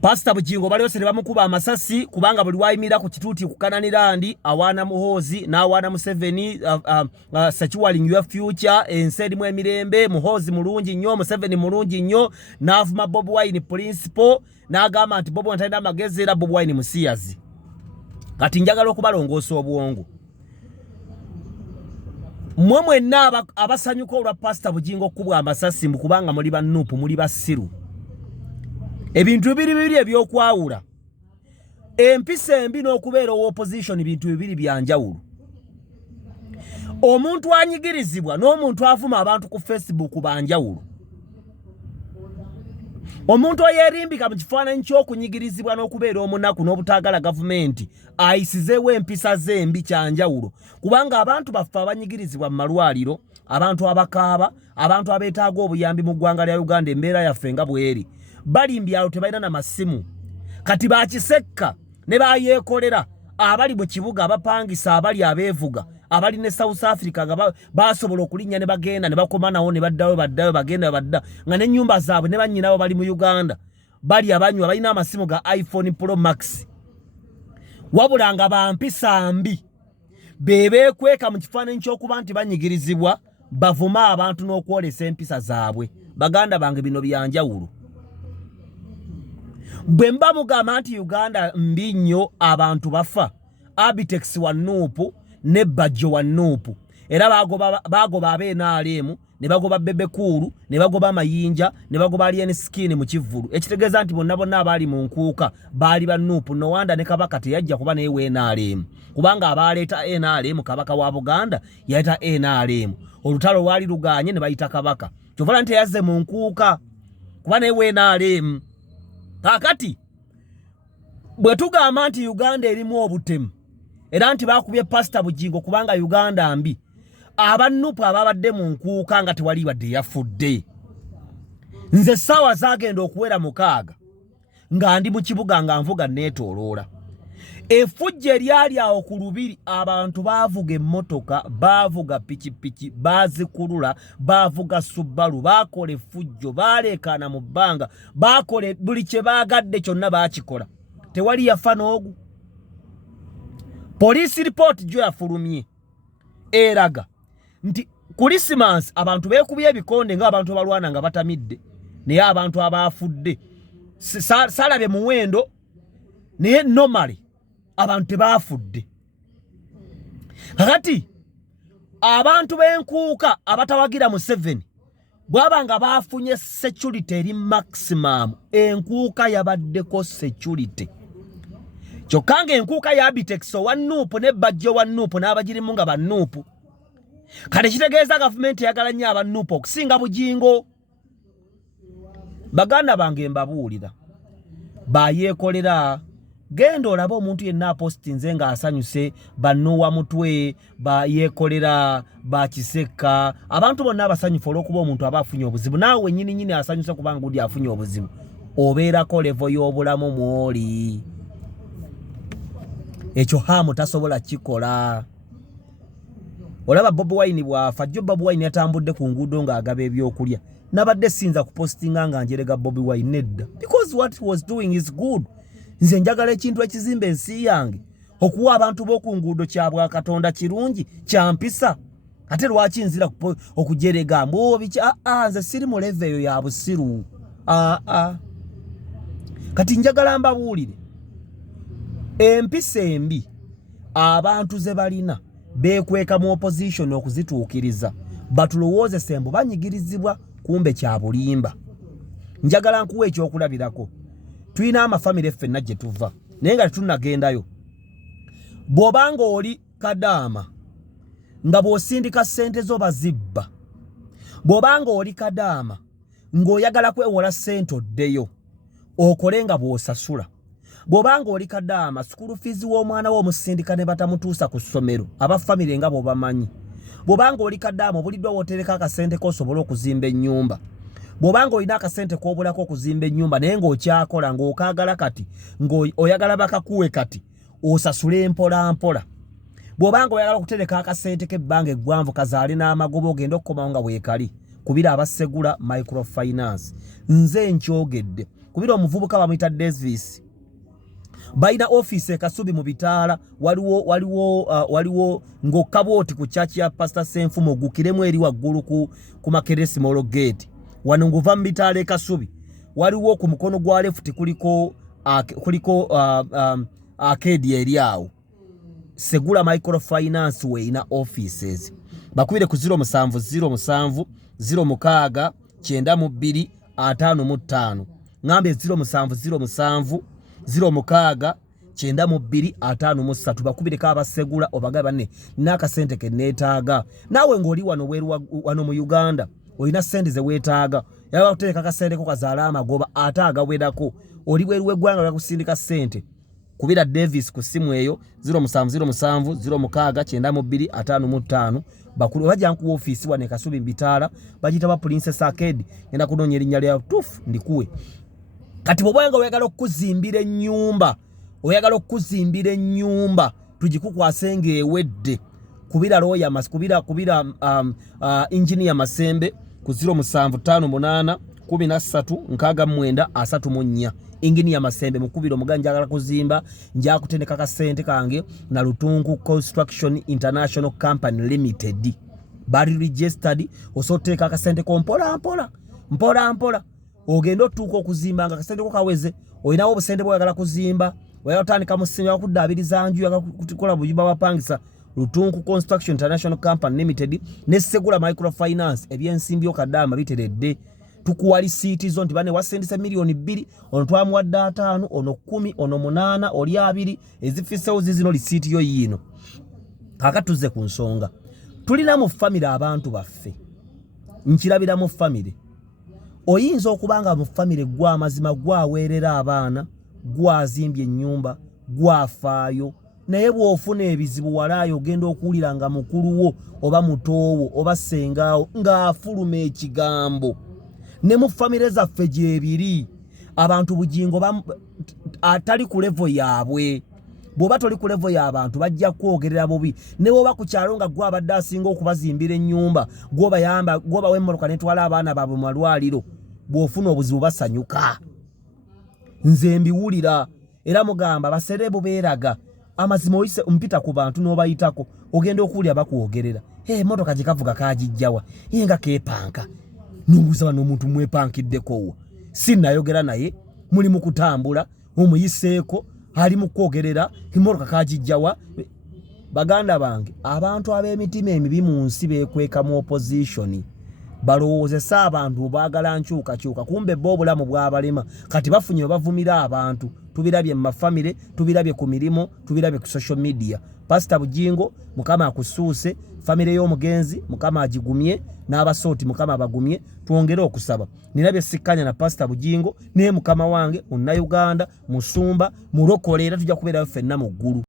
Pastor Bugingo baliose ne bamukuba amasasi kubanga buli wayimira ku kituuti kukananira ndi awana Muhozi n'awana Museveni securing your future ensedi mu emirembe Muhozi mulungi nnyo Museveni mulungi nnyo n'avuma Bob Wine principal n'agamba nti Bob Wine talina magezi era Bob Wine musiyazi. Kati njagala okubalongoosa obwongo. Mmwe mwenna abasanyuka olwa Pastor Bugingo okubwa amasasi kubanga muli bannupu muli basiru. Ebintu bibiri ebyokwawula. Empisa embi n'okubeera opposition bintu bibiri byanjawulo. Omuntu anyigirizibwa n'omuntu avuma abantu ku Facebook banjawulo. Omuntu oyerimbika mu kifaananyi ky'okunyigirizibwa n'okubeera omunaku n'obutaagala gavumenti ayisizeewo empisa zembi kyanjawulo. Kubanga abantu baffe abanyigirizibwa mu malwaliro, abantu abakaaba, abantu abeetaaga obuyambi mu ggwanga lya Uganda embeera yaffe nga bweri. Bali mbyalo tebalina na masimu. Kati bakisekka ne bayeekolera abali mu kibuga abapangisa abali abeevuga abali ne South Africa nga basobola okulinnya ne bagenda ne bakomanawo ne baddayo bagenda badda nga ne nyumba zaabwe ne bannyinawo bali mu Uganda bali abanywa balina amasimu ga iPhone Pro Max. Wabula nga bampisa mbi bebeekweka mu kifaananyi ky'okuba nti banyigirizibwa bavuma abantu n'okwolesa empisa zaabwe. Baganda bange bino byanjawulo. Bwemba mugamba nti Uganda mbi nnyo abantu bafa Abitex wa Nuupu ne Bajjo wa Nuupu era bagoba NRM ne bagoba Bebekulu ne bagoba Mayinja ne bagoba Alien Skin mu Kivulu ekitegeeza nti bonna abali mu nkuuka baali ba Nuupu no wanda ne Kabaka teyajja kuba newe NRM kubanga abaleeta NRM Kabaka wa Buganda yaita NRM olutalo lwali luganye ne bayita Kabaka kyovala nti yazze mu nkuuka kuba newe NRM. Kakati bwe tugamba nti Uganda erimu obutemu era nti bakubye Pastor Bugingo kubanga Uganda mbi abannupu ababadde mu nkuuka nga tewali badde yafudde. Nze ssaawa zaagenda okuwera 6 nga ndi mu kibuga nga nvuga neetooloola. Effujje lyali awo ku lubiri abantu baavuga emmotoka baavuga pikipiki baazikulula baavuga Subaru baakola effujjo baaleekaana mu bbanga baakole buli kye baagadde kyonna baakikola. Tewali yafa n'ogu. Police report gyo yafulumye eraga nti Christmas abantu beekubye ebikonde ng'abantu balwana nga batamidde naye abantu abaafudde salabye muwendo naye normally abantu tebafudde. Kakati abantu b'enkuuka abatawagira mu 7 bwabanga bafunye security eri maximum enkuuka yabaddeko security. Kyokka enkuuka ya Abitex wa Nuupu ne Bajjo wa Nuupu n'abagirimu nga ba Nuupu. Kale kitegeeza gavumenti eyagala nnyo aba Nuupu okusinga Bugingo. Baganda bange mbabuulira bayeekolera. Genda olaba omuntu yenna apostinze nga asanyuse bannuwa mutwe bayeekolera bakisekka abantu bonna abasanyufu olw'okuba omuntu aba afunye obuzibu naawe wennyini asanyuse kubanga gudi afunye obuzibu obeerako levo y'obulamu mwoli ekyo hamu tasobola kikola. Olaba Bobi Wine bwafa jjo Bobi Wine yatambudde ku nguudo ng'agaba ebyokulya nabadde sinza kupostinga nga njerega Bobi Wine nedda because what he was doing is good. Nze njagala ekintu ekizimba ensi yange okuwa abantu b'oku nguudo kyabwa Katonda kirungi kyampisa ate lwaki nzira okujerega mbobiki nze siri mu level eyo ya busiru. Kati njagala mbabuulire empisa embi abantu ze balina beekweka mu opposition okuzituukiriza batulowooze sembo banyigirizibwa kumbe kya bulimba. Njagala nkuwa ekyokulabirako. Tuyina amafamily ffenna gye tuva naye nga tetunnagendayo. Bw'obanga oli Kadaama nga bw'osindika ssente zo bazibba, bw'obanga oli Kadaama ng'oyagala kwewola ssente oddeyo okole nga bw'osasula, bw'obanga oli Kadaama school fees w'omwana w'omusindika ne batamutuusa ku ssomero abafamily nga bw'obamanyi, bw'obanga oli Kadaama obuliddwa w'otereka akasente k'osobole okuzimba ennyumba, bw'obanga olina akasente k'obulako okuzimba ennyumba naye ng'okyakola ng'okaagala kati ng'oyagala bakakuwe kati osasule mpola mpola, bw'obanga oyagala okutereka akasente k'ebbanga eggwanvu kazaale n'amagoba ogenda okukomawo nga weekali kubira abasegula microfinance. Nze nkyogedde kubira omuvubuka bamuyita Davis baina office Kasubi mu Bitaala waliwo ng'okaboti ku church ya Pastor Senfumo gukiremu eri waggulu ku Makeresi Molo Gate wano nguva mu Bitaala Kasubi waliwo ku mukono gwa left kuliko arcade eri awo Segula Microfinance we ina offices bakubire ku 0707 06 92 55 ngambe 0707 06 92 53 bakubire ka abasegula obaga banne nakasente ke netaaga nawe ngoli wano weru wano mu Uganda olina sente ze wetaaga yawa kutereka kasente ko kazaala amagoba ataaga wedako oli weruwe gwanga lwa kusindika sente kubira Davis ku simu eyo 0707 06 92 55 bakulu bajja ku office wane Kasubi Bitaala bajita ba Princess Arcade ngenda kunonya erinnya lya tufu ndikuwe kati bobwenga oyagala okuzimbira ennyumba oyagala okuzimbira ennyumba tujikukwasenge ewedde kubira lawyer kubira engineer Masembe ku 0758 13 64 engineer Masembe mukubira omuganja agala kuzimba nja kutendeka ka sente kange na Lutungu Construction International Company Limited bari registered osoteka ka sente ko mpola ogendo tuko okuzimba nga kasente ko kaweze oyinawo obusente bwagala kuzimba wayotandika musinga okudabiriza anju yakukola buyimba bapangisa Lutungu Construction International Company Limited ne Segula Microfinance ebyensimbi okadama biteredde tukuwali siti zo nti bane wasendisa milioni 2 ono twamuwadde 5 ono 10 ono 8 oli 2 ezifisewo zizino lisiti yo yino kakatuze ku nsonga tulina mu family abantu baffe nkirabira mu family oyinza okubanga mu family gwa amazima gwaweerera abaana gwazimbye ennyumba gwafaayo naye bw'ofuna ebizibu walaayo ogenda okuwulira nga mukuluwo oba mutoowo oba sengaawo ng'afuluma ekigambo ne mu family zaffe gyebiri abantu bujingo atali ku level yaabwe bw'oba toli ku level y'abantu bajja kwogerera bubi ne bw'oba ku kyalo nga gwe abadde asinga okubazimbira ennyumba gw'obawa emmoloka netwala abaana baabwe mu malwaliro bw'ofuna obuzibu basanyuka nze mbiwulira era mugamba baserebu beeraga amazima oyise mpita ku bantu n'obayitako ogenda okuwulira bakwogerera emmotoka gye kavuga kagijjawa yenga keepanka n'obuuza n'omuntu mwepankiddeko sinnayogera naye muli mu kutambula omuyiseeko ali mu kwogerera emmotoka kagijjawa baganda bange abantu ab'emitima emibi mu nsi beekweka mu opposition balowoozesa abantu baagala nkyukakyuka kumbe bo obulamu bw'abalema kati bafunye bavumira abantu tubirabye mu mafamile tubirabye ku mirimo tubirabye ku social media Pastor Bujingo mukama akusuuse family y'omugenzi mukama agigumye n'abasooti mukama bagumye tuongere okusaba nirabye sikkanya na Pastor Bujingo ne mukama wange onna Uganda musumba mulokole era tujja kubeerayo ffenna mu ggulu